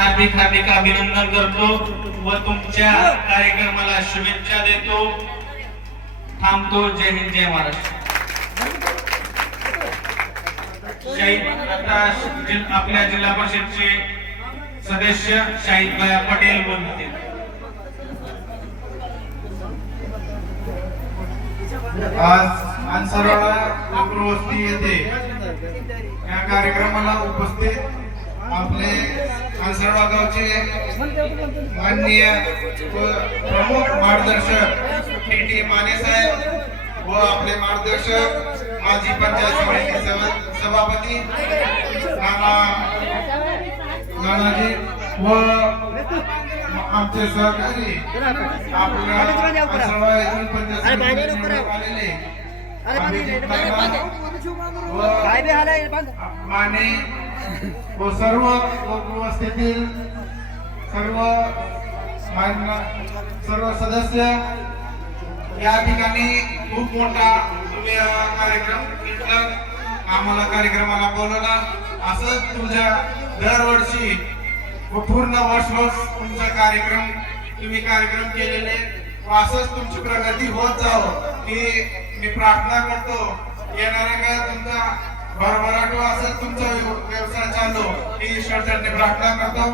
हार्दिक हार्दिक अभिनंदन करतो व तुमच्या कार्यक्रमाला शुभेच्छा देतो. थांबतो. जय हिंद जय महाराष्ट्र. आता आपल्या जिल्हा परिषदचे सदस्य शाहिद भाई पटेल बोलतील. आज मानसरोवरा अग्रवस्ती येथे या कार्यक्रमाला उपस्थित आपले मानसरोवरा गावचे माननीय व प्रमुख मार्गदर्शक टी माने साहेब व आपले मार्गदर्शक माजी पंचायत समिती सभापती नानाजी व आमचे सहकारी आपल्या माने व सर्व उपस्थितीतील सर्व सदस्य या ठिकाणी खूप मोठा तुम्ही कार्यक्रम घेतला. आम्हाला कार्यक्रमाला बोलवला. असंच तुमच्या दरवर्षी व पूर्ण वर्ष तुमचा कार्यक्रम केलेले व असंच तुमची प्रगती होत जावं ही मी प्रार्थना करतो. येणाऱ्या काळात तुमचा भरभराट असंच तुमचा व्यवसाय चालू ही ईश्वरचरणी प्रार्थना करतो.